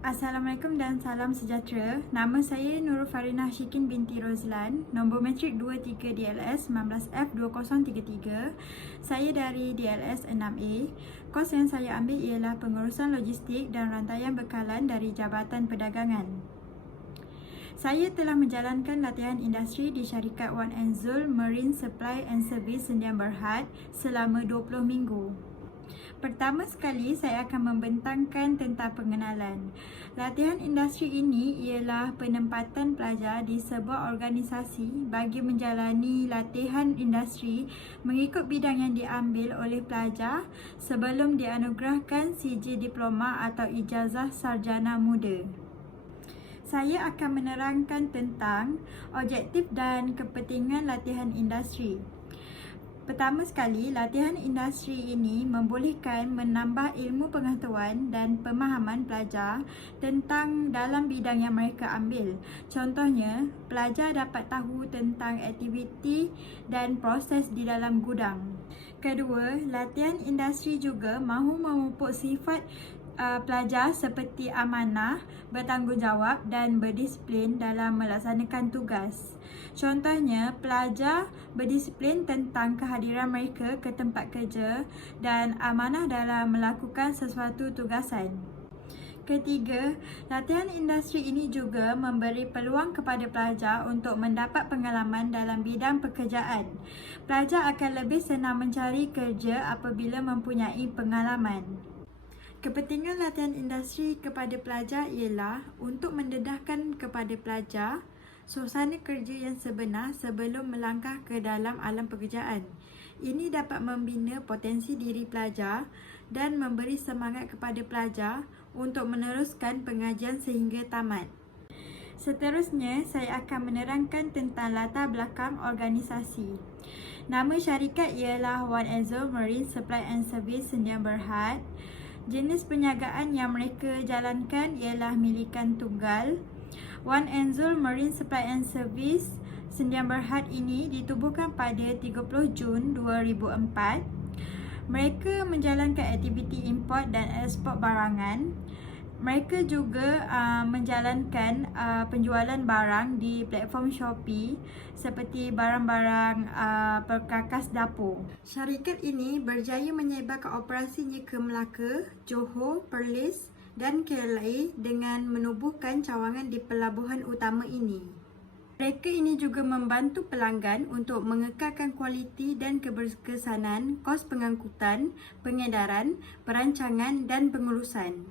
Assalamualaikum dan salam sejahtera. Nama saya Nurul Farinah Syikin binti Rozlan, nombor matrik 23 DLS 19F2033. Saya dari DLS 6A. Kos yang saya ambil ialah pengurusan logistik dan rantaian bekalan dari Jabatan Perdagangan. Saya telah menjalankan latihan industri di syarikat Wan Enzul Marine Supply and Service Sdn Bhd selama 20 minggu. Pertama sekali, saya akan membentangkan tentang pengenalan. Latihan industri ini ialah penempatan pelajar di sebuah organisasi bagi menjalani latihan industri mengikut bidang yang diambil oleh pelajar sebelum dianugerahkan sijil diploma atau ijazah sarjana muda. Saya akan menerangkan tentang objektif dan kepentingan latihan industri. Pertama sekali, latihan industri ini membolehkan menambah ilmu pengetahuan dan pemahaman pelajar tentang dalam bidang yang mereka ambil. Contohnya, pelajar dapat tahu tentang aktiviti dan proses di dalam gudang. Kedua, latihan industri juga mahu memupuk sifat pelajar seperti amanah, bertanggungjawab dan berdisiplin dalam melaksanakan tugas. Contohnya, pelajar berdisiplin tentang kehadiran mereka ke tempat kerja dan amanah dalam melakukan sesuatu tugasan. Ketiga, latihan industri ini juga memberi peluang kepada pelajar untuk mendapat pengalaman dalam bidang pekerjaan. Pelajar akan lebih senang mencari kerja apabila mempunyai pengalaman. Kepentingan latihan industri kepada pelajar ialah untuk mendedahkan kepada pelajar suasana kerja yang sebenar sebelum melangkah ke dalam alam pekerjaan. Ini dapat membina potensi diri pelajar dan memberi semangat kepada pelajar untuk meneruskan pengajian sehingga tamat. Seterusnya, saya akan menerangkan tentang latar belakang organisasi. Nama syarikat ialah Wan Enzul Marine Supply and Service Sdn Bhd. Jenis perniagaan yang mereka jalankan ialah milikan tunggal. Wan Enzul Marine Supply and Service Sdn Bhd ini ditubuhkan pada 30 Jun 2004. Mereka menjalankan aktiviti import dan ekspor barangan. Mereka juga menjalankan penjualan barang di platform Shopee seperti barang-barang perkakas dapur. Syarikat ini berjaya menyebarkan operasinya ke Melaka, Johor, Perlis dan KLA dengan menubuhkan cawangan di pelabuhan utama ini. Mereka ini juga membantu pelanggan untuk mengekalkan kualiti dan keberkesanan kos pengangkutan, pengedaran, perancangan dan pengurusan.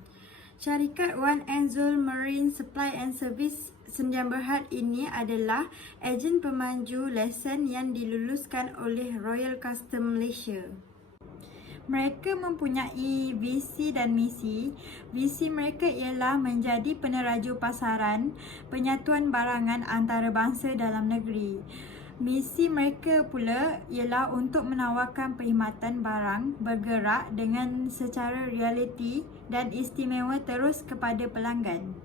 Syarikat Wan Enzul Marine Supply and Service Sdn Bhd ini adalah ejen pemanju lesen yang diluluskan oleh Royal Custom Malaysia. Mereka mempunyai visi dan misi. Visi mereka ialah menjadi peneraju pasaran, penyatuan barangan antarabangsa dalam negeri. Misi mereka pula ialah untuk menawarkan perkhidmatan barang bergerak dengan secara realiti dan istimewa terus kepada pelanggan.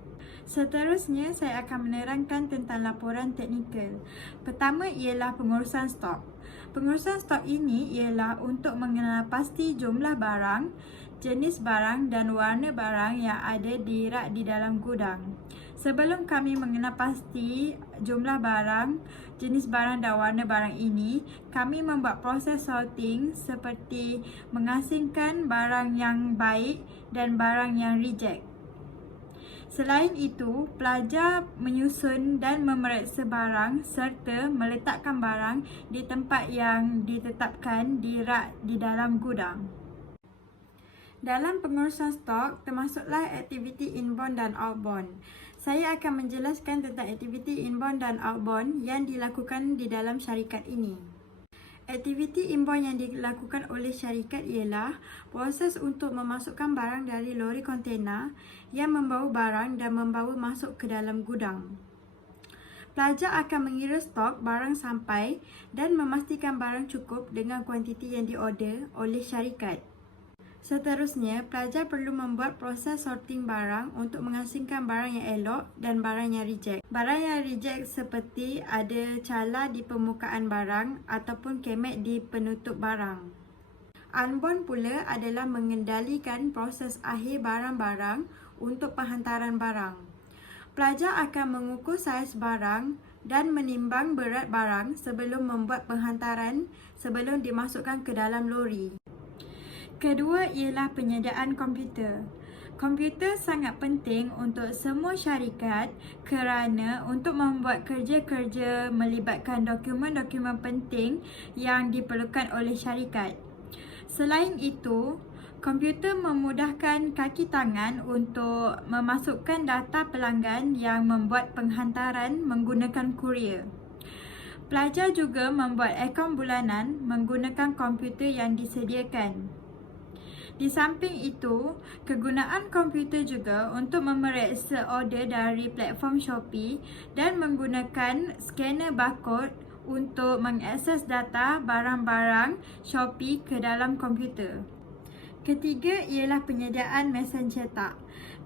Seterusnya, saya akan menerangkan tentang laporan teknikal. Pertama ialah pengurusan stok. Pengurusan stok ini ialah untuk mengenal pasti jumlah barang, jenis barang dan warna barang yang ada di rak di dalam gudang. Sebelum kami mengenal pasti jumlah barang, jenis barang dan warna barang ini, kami membuat proses sorting seperti mengasingkan barang yang baik dan barang yang reject. Selain itu, pelajar menyusun dan memeriksa barang serta meletakkan barang di tempat yang ditetapkan di rak di dalam gudang. Dalam pengurusan stok, termasuklah aktiviti inbound dan outbound. Saya akan menjelaskan tentang aktiviti inbound dan outbound yang dilakukan di dalam syarikat ini. Aktiviti inbound yang dilakukan oleh syarikat ialah proses untuk memasukkan barang dari lori kontena yang membawa barang dan membawa masuk ke dalam gudang. Pelajar akan mengira stok barang sampai dan memastikan barang cukup dengan kuantiti yang diorder oleh syarikat. Seterusnya, pelajar perlu membuat proses sorting barang untuk mengasingkan barang yang elok dan barang yang reject. Barang yang reject seperti ada cala di permukaan barang ataupun kemek di penutup barang. Unbound pula adalah mengendalikan proses akhir barang-barang untuk penghantaran barang. Pelajar akan mengukur saiz barang dan menimbang berat barang sebelum membuat penghantaran sebelum dimasukkan ke dalam lori. Kedua ialah penyediaan komputer. Komputer sangat penting untuk semua syarikat kerana untuk membuat kerja-kerja melibatkan dokumen-dokumen penting yang diperlukan oleh syarikat. Selain itu, komputer memudahkan kaki tangan untuk memasukkan data pelanggan yang membuat penghantaran menggunakan kurier. Pelajar juga membuat akaun bulanan menggunakan komputer yang disediakan. Di samping itu, kegunaan komputer juga untuk memeriksa order dari platform Shopee dan menggunakan skena barcode untuk mengakses data barang-barang Shopee ke dalam komputer. Ketiga ialah penyediaan mesin cetak.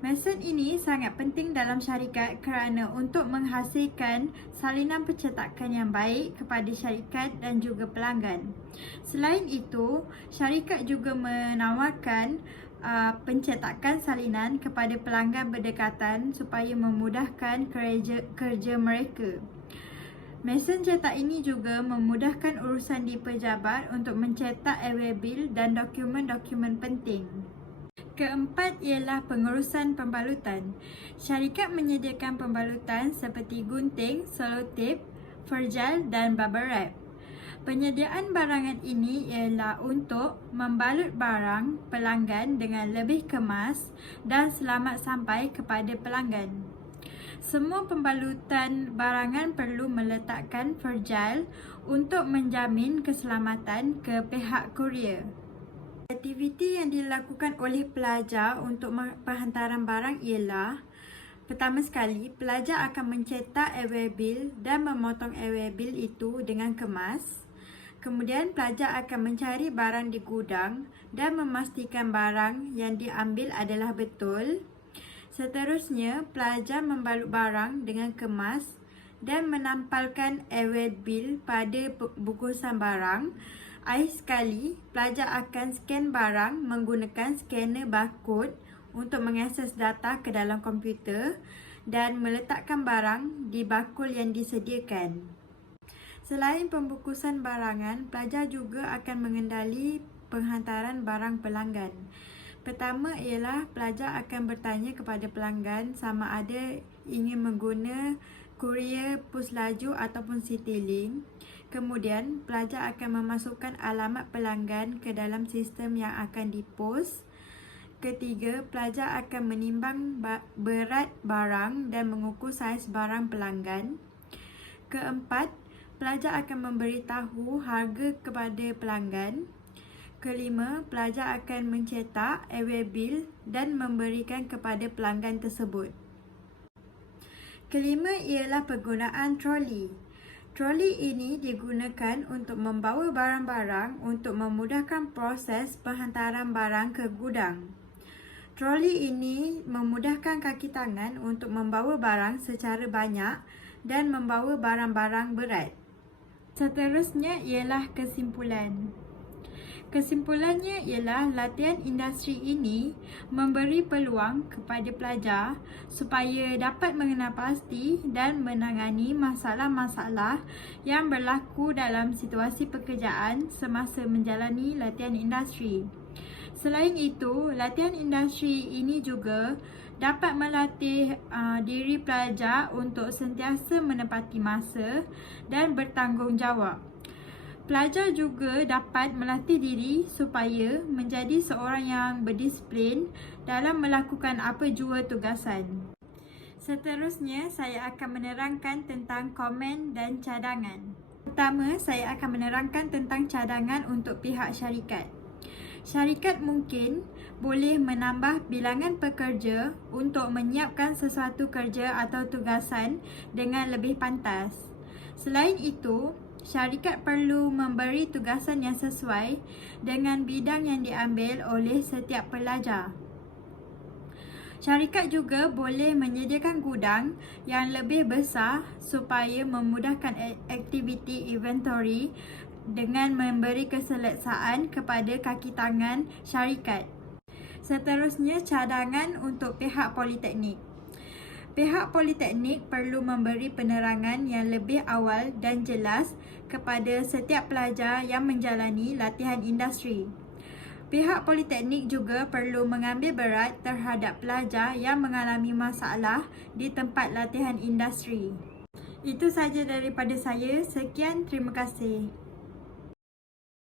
Mesin ini sangat penting dalam syarikat kerana untuk menghasilkan salinan pencetakan yang baik kepada syarikat dan juga pelanggan. Selain itu, syarikat juga menawarkan pencetakan salinan kepada pelanggan berdekatan supaya memudahkan kerja mereka. Mesin cetak ini juga memudahkan urusan di pejabat untuk mencetak e-bil dan dokumen-dokumen penting. Keempat ialah pengurusan pembalutan. Syarikat menyediakan pembalutan seperti gunting, selotip, verjal dan bubble wrap. Penyediaan barangan ini ialah untuk membalut barang pelanggan dengan lebih kemas dan selamat sampai kepada pelanggan. Semua pembalutan barangan perlu meletakkan verjal untuk menjamin keselamatan ke pihak kurier. Aktiviti yang dilakukan oleh pelajar untuk penghantaran barang ialah: pertama sekali, pelajar akan mencetak e-bil dan memotong e-bil itu dengan kemas. Kemudian, pelajar akan mencari barang di gudang dan memastikan barang yang diambil adalah betul. Seterusnya, pelajar membalut barang dengan kemas dan menampalkan e-bil pada bungkusan barang. Akhir sekali, pelajar akan scan barang menggunakan skena barcode untuk mengakses data ke dalam komputer dan meletakkan barang di bakul yang disediakan. Selain pembungkusan barangan, pelajar juga akan mengendali penghantaran barang pelanggan. Pertama ialah pelajar akan bertanya kepada pelanggan sama ada ingin mengguna kurier pos laju ataupun Citylink. Kemudian, pelajar akan memasukkan alamat pelanggan ke dalam sistem yang akan dipos. Ketiga, pelajar akan menimbang berat barang dan mengukur saiz barang pelanggan. Keempat, pelajar akan memberitahu harga kepada pelanggan. Kelima, pelajar akan mencetak e-bil dan memberikan kepada pelanggan tersebut. Kelima ialah penggunaan troli. Troli ini digunakan untuk membawa barang-barang untuk memudahkan proses penghantaran barang ke gudang. Troli ini memudahkan kaki tangan untuk membawa barang secara banyak dan membawa barang-barang berat. Seterusnya ialah kesimpulan. Kesimpulannya ialah latihan industri ini memberi peluang kepada pelajar supaya dapat mengenal pasti dan menangani masalah-masalah yang berlaku dalam situasi pekerjaan semasa menjalani latihan industri. Selain itu, latihan industri ini juga dapat melatih diri pelajar untuk sentiasa menepati masa dan bertanggungjawab. Pelajar juga dapat melatih diri supaya menjadi seorang yang berdisiplin dalam melakukan apa jua tugasan. Seterusnya, saya akan menerangkan tentang komen dan cadangan. Pertama, saya akan menerangkan tentang cadangan untuk pihak syarikat. Syarikat mungkin boleh menambah bilangan pekerja untuk menyiapkan sesuatu kerja atau tugasan dengan lebih pantas. Selain itu, syarikat perlu memberi tugasan yang sesuai dengan bidang yang diambil oleh setiap pelajar. Syarikat juga boleh menyediakan gudang yang lebih besar supaya memudahkan aktiviti inventory dengan memberi keseleksaan kepada kaki tangan syarikat. Seterusnya, cadangan untuk pihak politeknik. Pihak politeknik perlu memberi penerangan yang lebih awal dan jelas kepada setiap pelajar yang menjalani latihan industri. Pihak politeknik juga perlu mengambil berat terhadap pelajar yang mengalami masalah di tempat latihan industri. Itu sahaja daripada saya. Sekian, terima kasih.